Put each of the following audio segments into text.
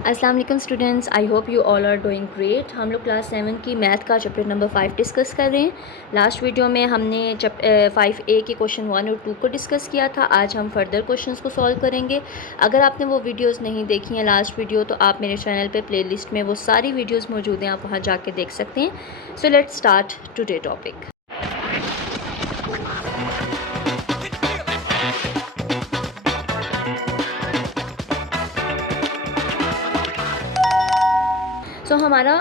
अस्सलाम वालेकुम students, I hope you all are doing great. हम लोग क्लास 7 की मैथ का चैप्टर नंबर 5 डिस्कस कर रहे हैं। लास्ट वीडियो में हमने 5A के क्वेश्चन 1 और 2 को डिस्कस किया था। आज हम फर्दर क्वेश्चंस को सॉल्व करेंगे। अगर आपने वो वीडियोस नहीं देखी हैं लास्ट वीडियो, तो आप मेरे चैनल पे प्लेलिस्ट में वो सारी वीडियोस मौजूद हैं, आप वहाँ जाके देख सकते हैं। So let's start today topic. हमारा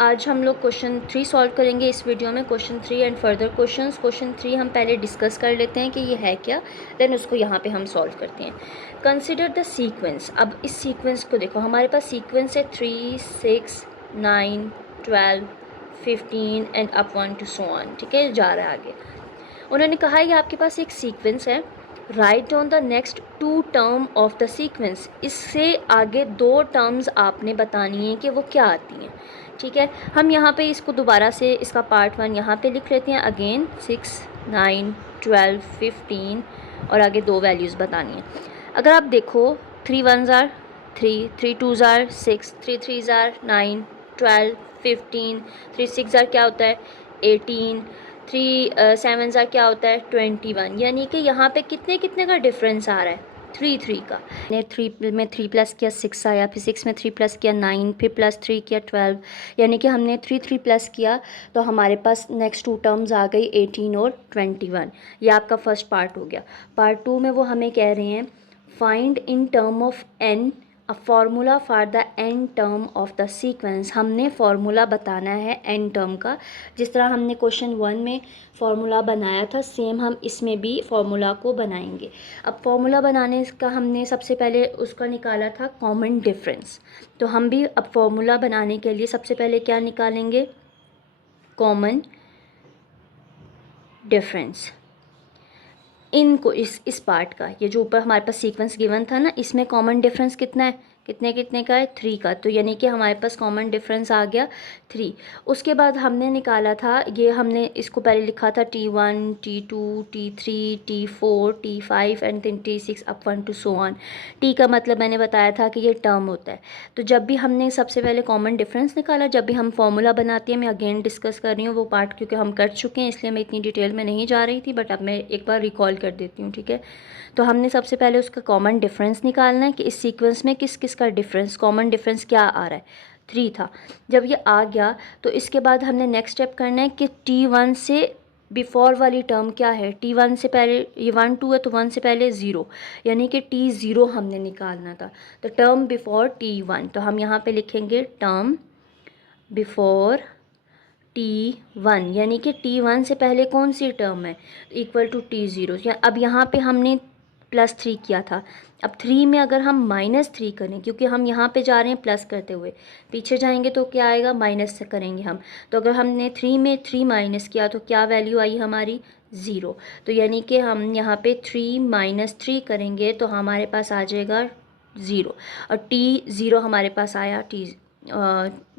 आज हम लोग क्वेश्चन 3 सॉल्व करेंगे इस वीडियो में। Question 3 and further questions. Question 3 हम पहले डिस्कस कर लेते हैं कि ये है क्या, देन उसको यहाँ पे हम सॉल्व करते हैं। Consider the sequence. अब इस सीक्वेंस को देखो, हमारे पास सीक्वेंस है 3, 6, 9, 12, 15 and up 1 to so on. ठीक है, जा रहा है आगे। उन्होंने कहा ये आपके पास एक सीक्वेंस है, right on the next 2 term of the sequence. इससे आगे 2 टर्म्स आपने बतानी है कि वो क्या आती हैं। ठीक है, हम यहाँ पे इसको दोबारा से इसका पार्ट 1 यहाँ पे लिख लेते हैं। अगेन 6, 9, 12, 15 और आगे 2 वैल्यूज़ बतानी है। अगर आप देखो 3 1s are 3, 3 2s are 6, 3 3s are 9, 12, 15, 3 6 are क्या होता है 18, 3 7 आर क्या होता है 21। यानी कि यहाँ पे कितने कितने का डिफरेंस आ रहा है 3 3 का। ने 3 में 3 प्लस किया 6 आया, फिर 6 में 3 प्लस किया 9, फिर प्लस 3 किया 12। यानी कि हमने 3 3 प्लस किया तो हमारे पास नेक्स्ट 2 टर्म्स आ गई 18 और 21। ये आपका फर्स्ट पार्ट हो गया। पार्ट 2 में वो हमें कह रहे हैं find in term of n a formula for the n term of the sequence. हमने फार्मूला बताना है n टर्म का। जिस तरह हमने क्वेश्चन 1 में फार्मूला बनाया था, सेम हम इसमें भी फार्मूला को बनाएंगे। अब फार्मूला बनाने का हमने सबसे पहले उसका निकाला था कॉमन डिफरेंस। तो हम भी अब फार्मूला बनाने के लिए सबसे पहले क्या निकालेंगे, कॉमन डिफरेंस। इनको इस पार्ट का, ये जो ऊपर हमारे पास सीक्वेंस गिवन था ना, इसमें कॉमन डिफरेंस कितना है, कितने कितने का है 3 का। तो यानी कि हमारे पास कॉमन डिफरेंस आ गया 3। उसके बाद हमने निकाला था, ये हमने इसको पहले लिखा था T1, T2, T3, T4, T5 and then T6 up 1 to so on. T का मतलब मैंने बताया था कि ये टर्म होता है। तो जब भी हमने सबसे पहले कॉमन डिफरेंस निकाला, जब भी हम फॉर्मूला बनाते हैं, मैं अगेन डिस्कस कर रही हूँ वो पार्ट क्योंकि हम कर चुके हैं, इसलिए मैं इतनी डिटेल में नहीं जा रही थी, बट अब मैं एक बार रिकॉल कर देती हूँ। ठीक है, तो हमने सबसे पहले उसका कॉमन डिफरेंस निकालना है कि इस सीक्वेंस में किस किस का डिफरेंस, कॉमन डिफरेंस क्या आ रहा है 3 था। जब ये आ गया तो इसके बाद हमने नेक्स्ट स्टेप करना है कि T1 से बिफोर वाली टर्म क्या है। T1 से पहले ये 1 2 है तो 1 से पहले 0, यानी कि T0 हमने निकालना था। तो टर्म बिफोर T1, तो हम यहाँ पे लिखेंगे टर्म बिफोर T1, यानी कि T1 से पहले कौन सी टर्म है, इक्वल टू T0। या अब यहाँ पे हमने +3 किया था, अब 3 में अगर हम -3 करें, क्योंकि हम यहाँ पे जा रहे हैं प्लस करते हुए, पीछे जाएंगे तो क्या आएगा माइनस से करेंगे हम। तो अगर हमने 3 में 3 माइनस किया तो क्या वैल्यू आई हमारी 0। तो यानी कि हम यहाँ पे 3 - 3 करेंगे तो हमारे पास आ जाएगा 0, और T0 हमारे पास आया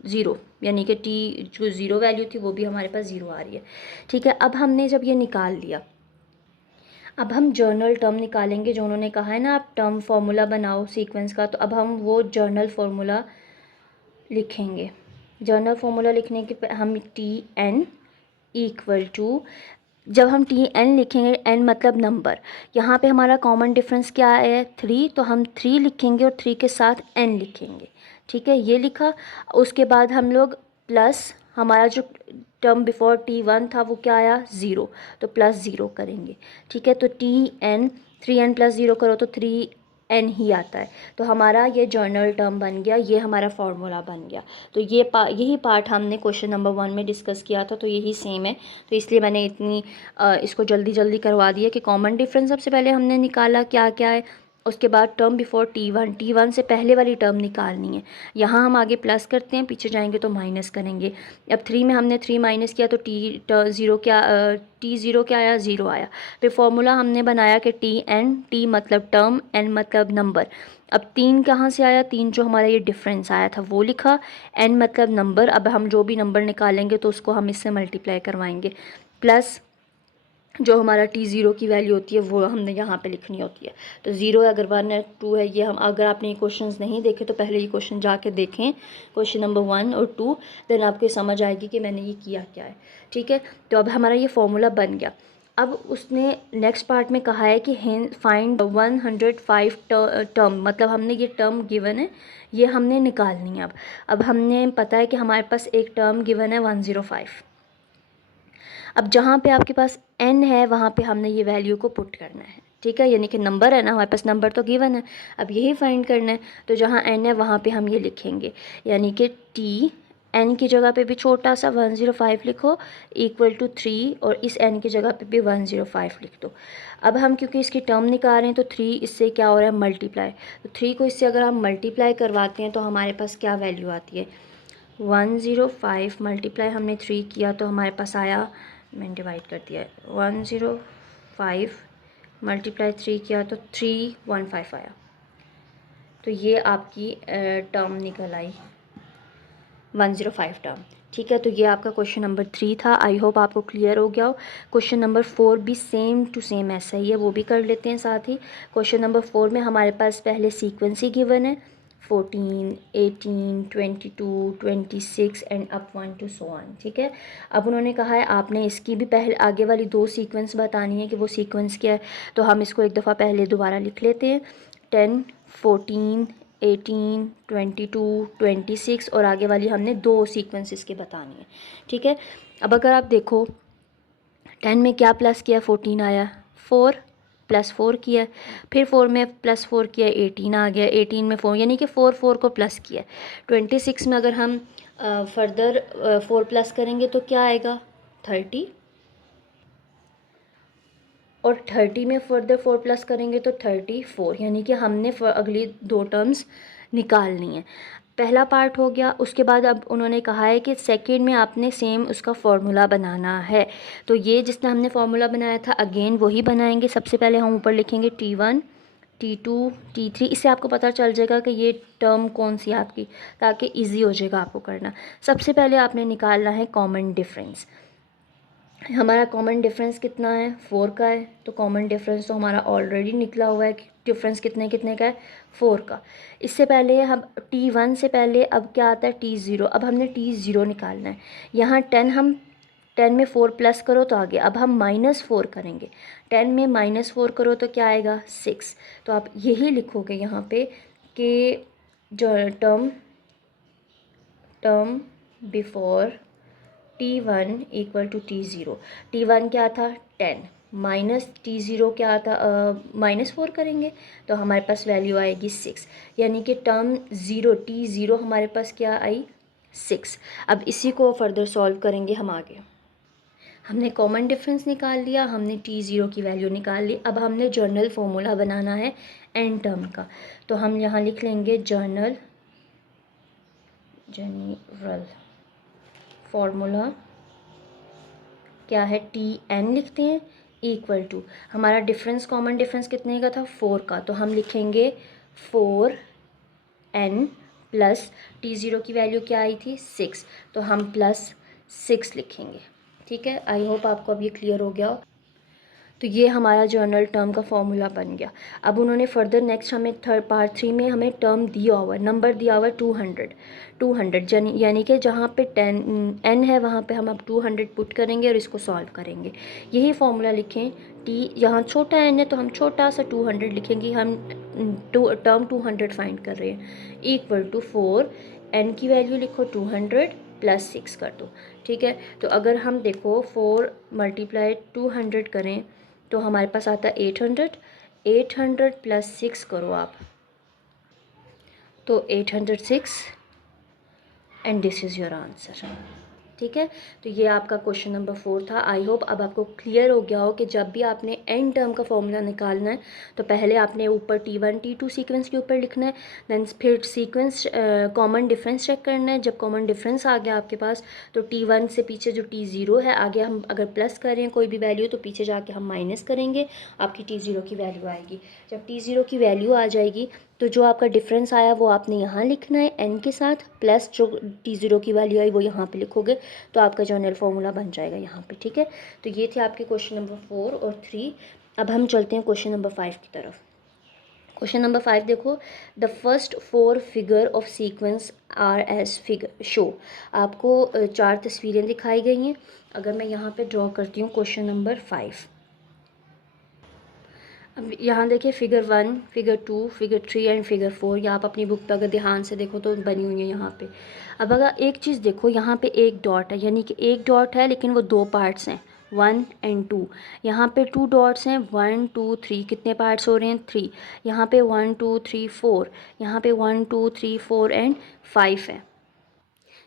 ज़ीरो, यानी कि टी जो ज़ीरो वैल्यू थी वो भी हमारे पास 0 आ रही है। ठीक है, अब हमने जब ये निकाल लिया, अब हम जर्नल टर्म निकालेंगे। जो उन्होंने कहा है ना आप टर्म फार्मूला बनाओ सीक्वेंस का, तो अब हम वो जर्नल फार्मूला लिखेंगे। जर्नल फार्मूला लिखने के हम Tn इक्वल टू, जब हम Tn लिखेंगे, n मतलब नंबर, यहाँ पे हमारा कॉमन डिफरेंस क्या है 3, तो हम 3 लिखेंगे और 3 के साथ n लिखेंगे। ठीक है, ये लिखा। उसके बाद हम लोग प्लस, हमारा जो टर्म बिफोर T1 था वो क्या आया 0, तो +0 करेंगे। ठीक है, तो Tn 3n + 0 करो तो 3n ही आता है। तो हमारा ये जर्नल टर्म बन गया, ये हमारा फार्मूला बन गया। तो यही पार्ट हमने क्वेश्चन नंबर 1 में डिस्कस किया था, तो यही सेम है। तो इसलिए मैंने इतनी इसको जल्दी जल्दी करवा दिया कि कॉमन डिफरेंस सबसे पहले हमने निकाला क्या क्या है, उसके बाद टर्म बिफोर T1 से पहले वाली टर्म निकालनी है। यहाँ हम आगे प्लस करते हैं, पीछे जाएंगे तो माइनस करेंगे। अब 3 में हमने 3 माइनस किया तो T0 क्या आया 0 आया। फिर फॉर्मूला हमने बनाया कि T मतलब टर्म, n मतलब नंबर। अब 3 कहाँ से आया, 3 जो हमारा ये डिफरेंस आया था वो लिखा, n मतलब नंबर। अब हम जो भी नंबर निकालेंगे तो उसको हम इससे मल्टीप्लाई करवाएंगे, प्लस जो हमारा T0 की वैल्यू होती है वो हमने यहाँ पे लिखनी होती है। तो 0 है, अगर 1 है, 2 है, ये हम, अगर आपने ये क्वेश्चंस नहीं देखे तो पहले ये क्वेश्चन जाके देखें, क्वेश्चन नंबर 1 और 2, देन आपको समझ आएगी कि मैंने ये किया क्या है। ठीक है, तो अब हमारा ये फॉर्मूला बन गया। अब उसने नेक्स्ट पार्ट में कहा है कि फाइंड 105 टर्म, मतलब हमने ये टर्म गिवन है, ये हमने निकालनी है। अब हमने पता है कि हमारे पास एक टर्म गिवन है 105। अब जहाँ पे आपके पास n है वहाँ पे हमने ये वैल्यू को पुट करना है। ठीक है, यानी कि नंबर है ना, हमारे पास नंबर तो गिवन है, अब यही फाइंड करना है। तो जहाँ n है वहाँ पे हम ये लिखेंगे, यानी कि t n की जगह पे भी छोटा सा 105 लिखो इक्वल टू 3, और इस n की जगह पे भी 105 लिख दो। अब हम क्योंकि इसकी टर्म निकाल रहे हैं तो 3 इससे क्या हो रहा है, मल्टीप्लाई। तो 3 को इससे अगर हम मल्टीप्लाई करवाते हैं तो हमारे पास क्या वैल्यू आती है, 105 मल्टीप्लाई हमने 3 किया तो हमारे पास आया, मैंने डिवाइड कर दिया है, 105 मल्टीप्लाई 3 किया तो 315 आया। तो ये आपकी टर्म निकल आई, 105 टर्म। ठीक है, तो ये आपका क्वेश्चन नंबर 3 था। आई होप आपको क्लियर हो गया हो। क्वेश्चन नंबर 4 भी सेम टू सेम ऐसा ही है, वो भी कर लेते हैं साथ ही। क्वेश्चन नंबर 4 में हमारे पास पहले सीक्वेंस ही गिवन है, 14, 18, 22, 26 and up 1 to so on. ठीक है, अब उन्होंने कहा है आपने इसकी भी पहले आगे वाली 2 सीक्वेंस बतानी है कि वो सीक्वेंस क्या है। तो हम इसको एक दफ़ा पहले दोबारा लिख लेते हैं, 10, 14, 18, 22, 26 और आगे वाली हमने 2 सीक्वेंसेस की बतानी है। ठीक है, अब अगर आप देखो 10 में क्या प्लस किया, 14 आया, 4 प्लस 4 किया, फिर 4 में प्लस 4 किया, 18 आ गया, 18 में 4, यानी कि 4 को प्लस किया। 26 में अगर हम फर्दर 4 प्लस करेंगे तो क्या आएगा, 30, और 30 में फर्दर 4 प्लस करेंगे तो 34, यानी कि हमने अगली 2 टर्म्स निकालनी है। पहला पार्ट हो गया। उसके बाद अब उन्होंने कहा है कि सेकंड में आपने सेम उसका फार्मूला बनाना है। तो ये जिसने हमने फार्मूला बनाया था अगेन वही बनाएंगे। सबसे पहले हम ऊपर लिखेंगे T1, T2, T3। इससे आपको पता चल जाएगा कि ये टर्म कौन सी है आपकी, ताकि ईजी हो जाएगा आपको करना। सबसे पहले आपने निकालना है कॉमन डिफरेंस। हमारा कॉमन डिफरेंस कितना है, 4 का है। तो कॉमन डिफरेंस तो हमारा ऑलरेडी निकला हुआ है कि डिफरेंस कितने कितने का है, 4 का। इससे पहले हम T1 से पहले अब क्या आता है, T0। अब हमने T0 निकालना है। यहाँ 10, हम 10 में 4 प्लस करो तो आगे, अब हम -4 करेंगे। 10 में -4 करो तो क्या आएगा, 6। तो आप यही लिखोगे यहाँ पे कि जो term before T1 equal to T0। T1 क्या था, 10, माइनस T0 क्या था, -4 करेंगे तो हमारे पास वैल्यू आएगी 6, यानी कि टर्म T0 हमारे पास क्या आई, 6। अब इसी को फर्दर सॉल्व करेंगे हम आगे। हमने कॉमन डिफरेंस निकाल लिया, हमने T0 की वैल्यू निकाल ली। अब हमने जर्नल फॉर्मूला बनाना है एन टर्म का। तो हम यहाँ लिख लेंगे जनरल फॉर्मूला क्या है, Tn लिखते हैं इक्वल टू, हमारा डिफरेंस कॉमन डिफरेंस कितने का था, 4 का। तो हम लिखेंगे 4n प्लस T0 की वैल्यू क्या आई थी, 6, तो हम +6 लिखेंगे। ठीक है, आई होप आपको अब ये क्लियर हो गया हो। तो ये हमारा जर्नल टर्म का फॉर्मूला बन गया। अब उन्होंने फर्दर नेक्स्ट हमें पार्ट 3 में हमें टर्म दिया हुआ, नंबर दिया हुआ 200 यानी कि जहाँ पे 10n है वहाँ पे हम अब 200 पुट करेंगे और इसको सॉल्व करेंगे। यही फॉर्मूला लिखें, यहाँ छोटा n है तो हम छोटा सा 200 लिखेंगे। हम टर्म 200 फाइंड कर रहे हैं, इक्वल टू 4n की वैल्यू लिखो 200 प्लस 6 कर दो। ठीक है, तो अगर हम देखो 4 मल्टीप्लाई 200 करें तो हमारे पास आता है 800 प्लस 6 करो आप, तो 806 and this is your answer. ठीक है, तो ये आपका क्वेश्चन नंबर 4 था। आई होप अब आपको क्लियर हो गया हो कि जब भी आपने एन टर्म का फॉर्मूला निकालना है तो पहले आपने ऊपर T1 T2 सीक्वेंस के ऊपर लिखना है, देन फिर सीक्वेंस कॉमन डिफरेंस चेक करना है। जब कॉमन डिफरेंस आ गया आपके पास तो T1 से पीछे जो T0 है, आगे हम अगर प्लस करें कोई भी वैल्यू तो पीछे जाके हम माइनस करेंगे, आपकी T0 की वैल्यू आएगी। जब T0 की वैल्यू आ जाएगी तो जो आपका डिफरेंस आया वो आपने यहाँ लिखना है n के साथ, प्लस जो t0 की वैल्यू आई वो यहाँ पे लिखोगे, तो आपका जनरल फार्मूला बन जाएगा यहाँ पे। ठीक है, तो ये थे आपके क्वेश्चन नंबर 4 और 3। अब हम चलते हैं क्वेश्चन नंबर 5 की तरफ। क्वेश्चन नंबर 5 देखो, the first 4 figure of sequence are as figure show. आपको 4 तस्वीरें दिखाई गई हैं। अगर मैं यहाँ पे ड्रॉ करती हूँ क्वेश्चन नंबर 5, अब यहाँ देखिए figure 1, figure 2, figure 3 and figure 4। या आप अपनी बुक पर अगर ध्यान से देखो तो बनी हुई है यहाँ पे। अब अगर एक चीज़ देखो, यहाँ पे एक डॉट है, यानी कि एक डॉट है लेकिन वो 2 पार्ट्स हैं, 1 एंड 2। यहाँ पे 2 डॉट्स हैं, 1 2 3, कितने पार्ट्स हो रहे हैं 3। यहाँ पे 1 2 3 4, यहाँ पे 1 2 3 4 एंड 5 है।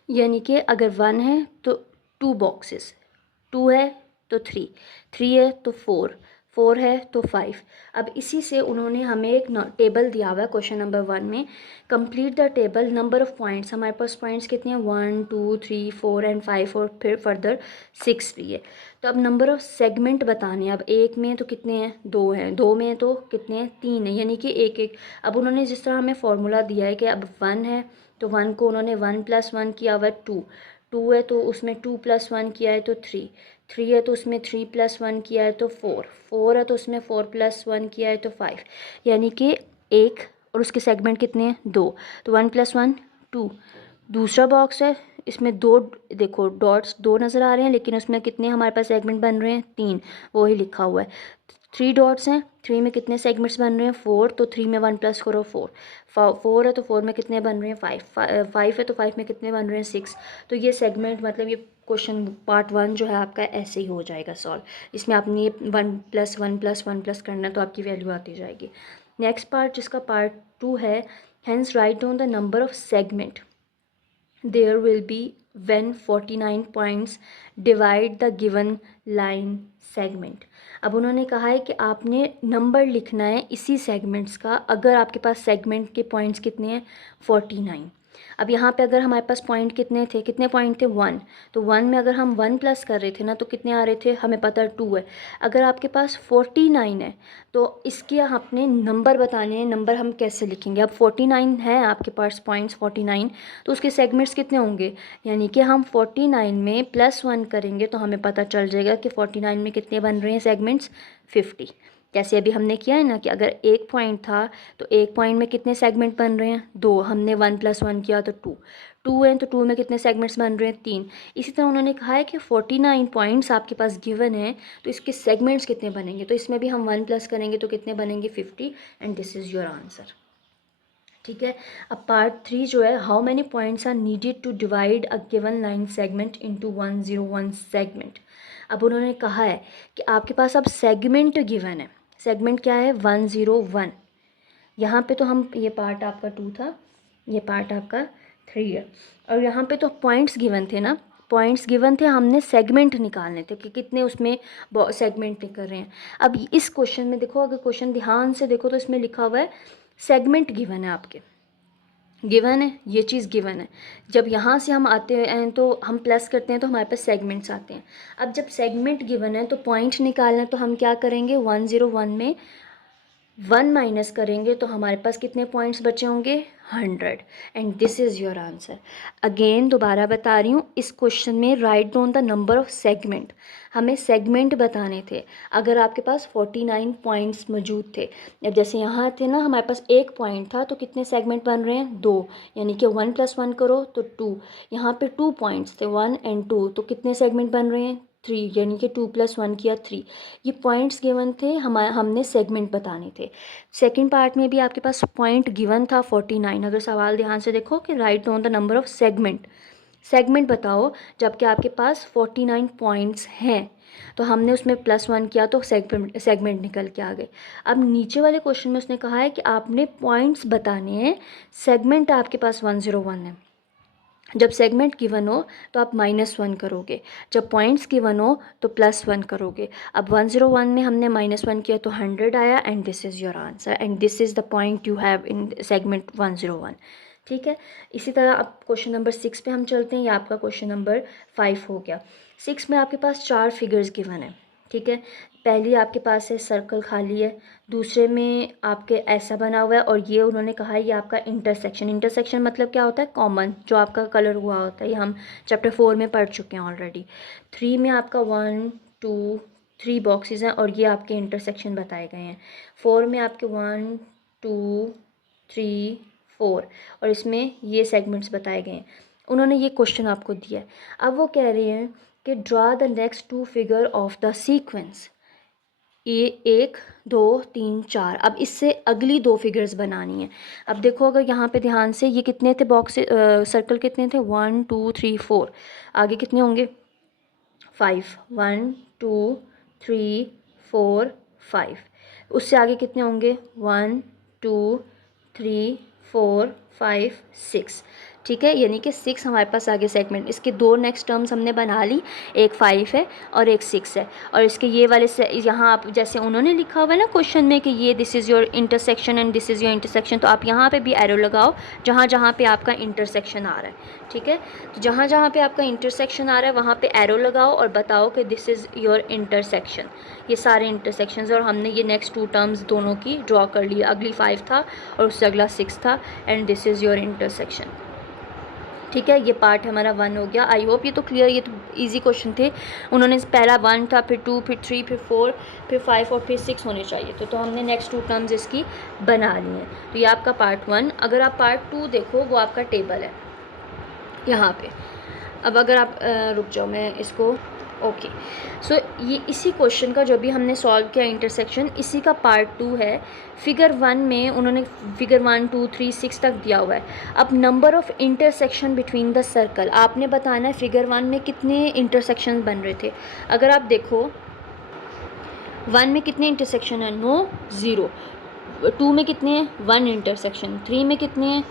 यानी कि अगर 1 है तो 2 बॉक्सेस, 2 है तो 3, 3 है तो 4, 4 है तो 5। अब इसी से उन्होंने हमें एक टेबल दिया हुआ है क्वेश्चन नंबर 1 में। Complete the table, number of points, हमारे पास पॉइंट्स कितने हैं 1 2 3 4 एंड 5 और फिर फर्दर 6 भी है। तो अब नंबर ऑफ़ सेगमेंट बताने हैं। अब एक में तो कितने हैं 2 हैं, 2 में तो कितने हैं 3 है, यानी कि एक एक। अब उन्होंने जिस तरह हमें फार्मूला दिया है कि अब 1 है तो 1 को उन्होंने 1 + 1 किया हुआ है 2, 2 है तो उसमें 2 + 1 किया है तो 3, 3 है तो उसमें 3 + 1 किया है तो 4, 4 है तो उसमें 4 + 1 किया है तो 5, यानी कि एक। और उसके सेगमेंट कितने हैं 2, तो 1 + 1 2। दूसरा बॉक्स है, इसमें 2, देखो डॉट्स 2 नज़र आ रहे हैं लेकिन उसमें कितने हमारे पास सेगमेंट बन रहे हैं 3, वही लिखा हुआ है। 3 डॉट्स हैं, 3 में कितने सेगमेंट्स बन रहे हैं 4, तो 3 में 1 + करो 4, 4 है तो 4 में कितने बन रहे हैं 5, 5 है तो 5 में कितने बन रहे हैं 6। तो ये सेगमेंट मतलब ये क्वेश्चन पार्ट 1 जो है आपका ऐसे ही हो जाएगा सॉल्व। इसमें आपने ये 1 + 1 + 1 + करना है तो आपकी वैल्यू आती जाएगी। नेक्स्ट पार्ट जिसका पार्ट 2 है, hence write down the number of segment there will be when 49 points divide the given line segment। अब उन्होंने कहा है कि आपने नंबर लिखना है इसी सेगमेंट्स का, अगर आपके पास सेगमेंट के पॉइंट्स कितने हैं 49। अब यहाँ पे अगर हमारे पास पॉइंट कितने थे, कितने पॉइंट थे 1, तो 1 में अगर हम 1 + कर रहे थे ना तो कितने आ रहे थे, हमें पता है 2 है। अगर आपके पास 49 है तो इसके आपने नंबर बताने हैं, नंबर हम कैसे लिखेंगे। अब 49 है आपके पास पॉइंट्स 49, तो उसके सेगमेंट्स कितने होंगे, यानी कि हम 49 में +1 करेंगे तो हमें पता चल जाएगा कि 49 में कितने बन रहे हैं सेगमेंट्स 50। जैसे अभी हमने किया है ना कि अगर एक पॉइंट था तो एक पॉइंट में कितने सेगमेंट बन रहे हैं 2, हमने 1 + 1 किया तो 2, 2 हैं तो 2 में कितने सेगमेंट्स बन रहे हैं 3। इसी तरह उन्होंने कहा है कि 49 पॉइंट्स आपके पास गिवन है तो इसके सेगमेंट्स कितने बनेंगे, तो इसमें भी हम 1 + करेंगे तो कितने बनेंगे 50, and this is your answer. ठीक है, अब पार्ट 3 जो है, how many points are needed to divide a given line segment into 101 segment. अब उन्होंने कहा है कि आपके पास अब सेगमेंट गिवन है, सेगमेंट क्या है 101। यहाँ पे तो हम, ये पार्ट आपका 2 था, ये पार्ट आपका 3 है, और यहाँ पे तो पॉइंट्स गिवन थे ना, पॉइंट्स गिवन थे, हमने सेगमेंट निकालने थे कि कितने उसमें सेगमेंट निकल रहे हैं। अब इस क्वेश्चन में देखो, अगर क्वेश्चन ध्यान से देखो तो इसमें लिखा हुआ है सेगमेंट गिवन है, आपके गिवन है, ये चीज़ गिवन है। जब यहाँ से हम आते हैं तो हम प्लस करते हैं तो हमारे पास सेगमेंट्स आते हैं। अब जब सेगमेंट गिवन है तो पॉइंट निकालना है, तो हम क्या करेंगे 101 में 1 माइनस करेंगे तो हमारे पास कितने पॉइंट्स बचे होंगे 100, and this is your answer. Again दोबारा बता रही हूँ, इस क्वेश्चन में right down the number of segment, हमें सेगमेंट बताने थे। अगर आपके पास 49 पॉइंट्स मौजूद थे, अब जैसे यहाँ थे ना हमारे पास एक पॉइंट था तो कितने सेगमेंट बन रहे हैं 2, यानी कि 1 + 1 करो तो 2। यहाँ पे 2 पॉइंट्स थे 1 एंड 2, तो कितने सेगमेंट बन रहे हैं 3, यानी कि 2 + 1 किया 3। ये पॉइंट्स गिवन थे, हमने सेगमेंट बताने थे। सेकंड पार्ट में भी आपके पास पॉइंट गिवन था 49। अगर सवाल ध्यान से देखो कि right down the number of segment, segment बताओ, जबकि आपके पास 49 पॉइंट्स हैं तो हमने उसमें +1 किया तो सेगमेंट निकल के आ गए। अब नीचे वाले क्वेश्चन में उसने कहा है कि आपने पॉइंट्स बताने हैं, सेगमेंट आपके पास 101 है। जब सेगमेंट गिवन हो तो आप -1 करोगे, जब पॉइंट्स गिवन हो तो +1 करोगे। अब 101 में हमने -1 किया तो 100 आया, and this is your answer, and this is the point you have in segment 101। ठीक है, इसी तरह अब क्वेश्चन नंबर 6 पे हम चलते हैं। ये आपका क्वेश्चन नंबर 5 हो गया। 6 में आपके पास 4 फिगर्स गिवन है। ठीक है, पहली आपके पास है सर्कल खाली है, दूसरे में आपके ऐसा बना हुआ है, और ये उन्होंने कहा है ये आपका इंटरसेक्शन। इंटरसेक्शन मतलब क्या होता है? कॉमन, जो आपका कलर हुआ होता है। ये हम चैप्टर 4 में पढ़ चुके हैं ऑलरेडी। 3 में आपका 1 2 3 बॉक्सेस हैं और ये आपके इंटरसेक्शन बताए गए हैं। 4 में आपके 1 2 3 4 और इसमें ये सेगमेंट्स बताए गए हैं। उन्होंने ये क्वेश्चन आपको दिया है। अब वो कह रहे हैं कि draw the next 2 figure of the sequence. ये 1 2 3 4। अब इससे अगली 2 फिगर्स बनानी है। अब देखो अगर यहाँ पे ध्यान से, ये कितने थे बॉक्स सर्कल कितने थे? 1 2 3 4। आगे कितने होंगे? 5। 1 2 3 4 5। उससे आगे कितने होंगे? 1 2 3 4 5 6। ठीक है, यानी कि 6 हमारे पास आगे सेगमेंट। इसके 2 नेक्स्ट टर्म्स हमने बना ली, एक 5 है और एक 6 है। और इसके ये वाले से यहाँ आप जैसे उन्होंने लिखा हुआ है ना क्वेश्चन में कि ये this is your intersection and this is your intersection, तो आप यहाँ पे भी एरो लगाओ जहाँ जहाँ पे आपका इंटरसेक्शन आ रहा है। ठीक है, तो जहाँ जहाँ पे आपका इंटरसेक्शन आ रहा है वहाँ पे एरो लगाओ और बताओ कि दिस इज़ योर इंटरसेक्शन। ये सारे इंटरसेक्शंस, और हमने ये नेक्स्ट 2 टर्म्स दोनों की ड्रॉ कर ली। अगली 5 था और उससे अगला 6 था, and this is your intersection. ठीक है, ये पार्ट हमारा 1 हो गया। आई होप ये तो क्लियर, ये तो इजी क्वेश्चन थे। उन्होंने पहला 1 था, फिर 2, फिर 3, फिर 4, फिर 5 और फिर 6 होने चाहिए। तो हमने नेक्स्ट 2 टर्म्स इसकी बना ली हैं। तो ये आपका पार्ट 1। अगर आप पार्ट 2 देखो, वो आपका टेबल है यहाँ पे। अब अगर आप रुक जाओ, मैं इसको ओके। सो ये इसी क्वेश्चन का जो भी हमने सॉल्व किया इंटरसेक्शन, इसी का पार्ट 2 है। फिगर 1 में उन्होंने फिगर 1 2 3 6 तक दिया हुआ है। अब number of intersection between the circle आपने बताना है। फिगर 1 में कितने इंटरसेक्शन बन रहे थे? अगर आप देखो 1 में कितने इंटरसेक्शन है? नो, 0। 2 में कितने हैं? 1 इंटरसेक्शन। 3 में कितने हैं?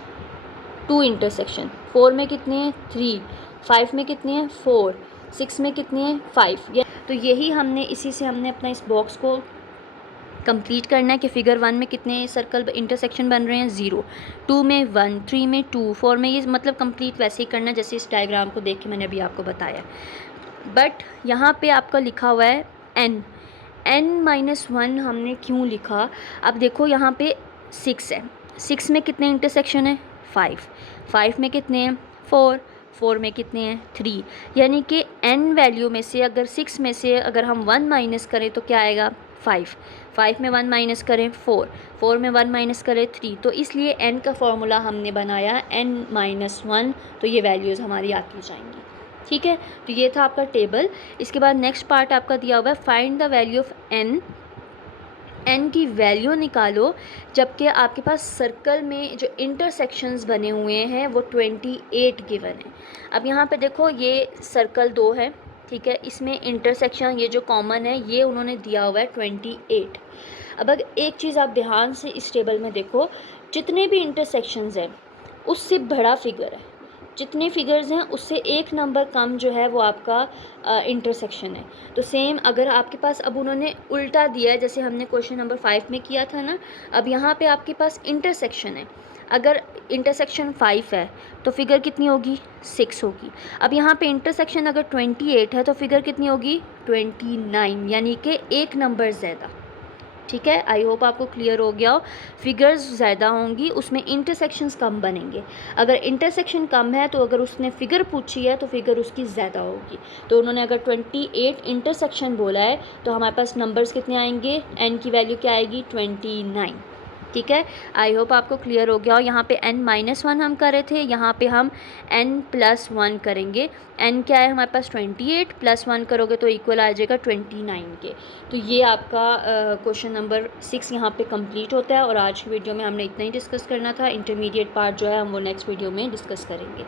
2 इंटरसेक्शन। 4 में कितने हैं? 3। 5 में कितने हैं? 4। 6 में कितने हैं? 5। तो यही हमने, इसी से हमने अपना इस बॉक्स को कंप्लीट करना है कि फिगर 1 में कितने सर्कल इंटरसेक्शन बन रहे हैं? 0। 2 में 1, 3 में 2, 4 में, ये मतलब कंप्लीट वैसे ही करना जैसे इस डायग्राम को देख के मैंने अभी आपको बताया। बट यहाँ पे आपका लिखा हुआ है n-1 हमने क्यों लिखा? अब देखो यहाँ पे 6 है। 6 में कितने इंटरसेक्शन है? 5। 5 में कितने हैं? 4। 4 में कितने हैं? 3। यानी कि n वैल्यू में से अगर 6 में से अगर हम 1 माइनस करें तो क्या आएगा? 5। 5 में 1 माइनस करें 4। 4 में 1 माइनस करें 3। तो इसलिए n का फॉर्मूला हमने बनाया n-1। तो ये वैल्यूज़ हमारी आती जाएंगी। ठीक है, तो ये था आपका टेबल। इसके बाद नेक्स्ट पार्ट आपका दिया हुआ है, find the value of n की वैल्यू निकालो जबकि आपके पास सर्कल में जो इंटरसेक्शंस बने हुए हैं वो 28 गिवन है। अब यहाँ पे देखो ये सर्कल 2 है, ठीक है, इसमें इंटरसेक्शन ये जो कॉमन है ये उन्होंने दिया हुआ है 28। अब अगर एक चीज़ आप ध्यान से इस टेबल में देखो, जितने भी इंटरसेक्शंस हैं उससे बड़ा फिगर है, जितने फिगर्स हैं उससे एक नंबर कम जो है वो आपका इंटरसेक्शन है। तो सेम अगर आपके पास, अब उन्होंने उल्टा दिया है जैसे हमने क्वेश्चन नंबर 5 में किया था ना। अब यहाँ पे आपके पास इंटरसेक्शन है, अगर इंटरसेक्शन 5 है तो फिगर कितनी होगी? 6 होगी। अब यहाँ पे इंटरसेक्शन अगर 28 है तो फिगर कितनी होगी? 29, यानी कि एक नंबर ज़्यादा। ठीक है, आई होप आपको क्लियर हो गया हो। फिगर्स ज़्यादा होंगी, उसमें इंटरसेक्शंस कम बनेंगे। अगर इंटरसेक्शन कम है तो अगर उसने फ़िगर पूछी है तो फिगर उसकी ज़्यादा होगी। तो उन्होंने अगर 28 इंटरसेक्शन बोला है तो हमारे पास नंबर्स कितने आएंगे? n की वैल्यू क्या आएगी? 29। ठीक है, आई होप आपको क्लियर हो गया हो। यहाँ पे n-1 हम कर रहे थे, यहाँ पे हम n+1 करेंगे। n क्या है हमारे पास? 28 + 1 करोगे तो इक्वल आ जाएगा 29 के। तो ये आपका क्वेश्चन नंबर 6 यहाँ पे कंप्लीट होता है। और आज की वीडियो में हमने इतना ही डिस्कस करना था। इंटरमीडिएट पार्ट जो है हम वो नेक्स्ट वीडियो में डिस्कस करेंगे।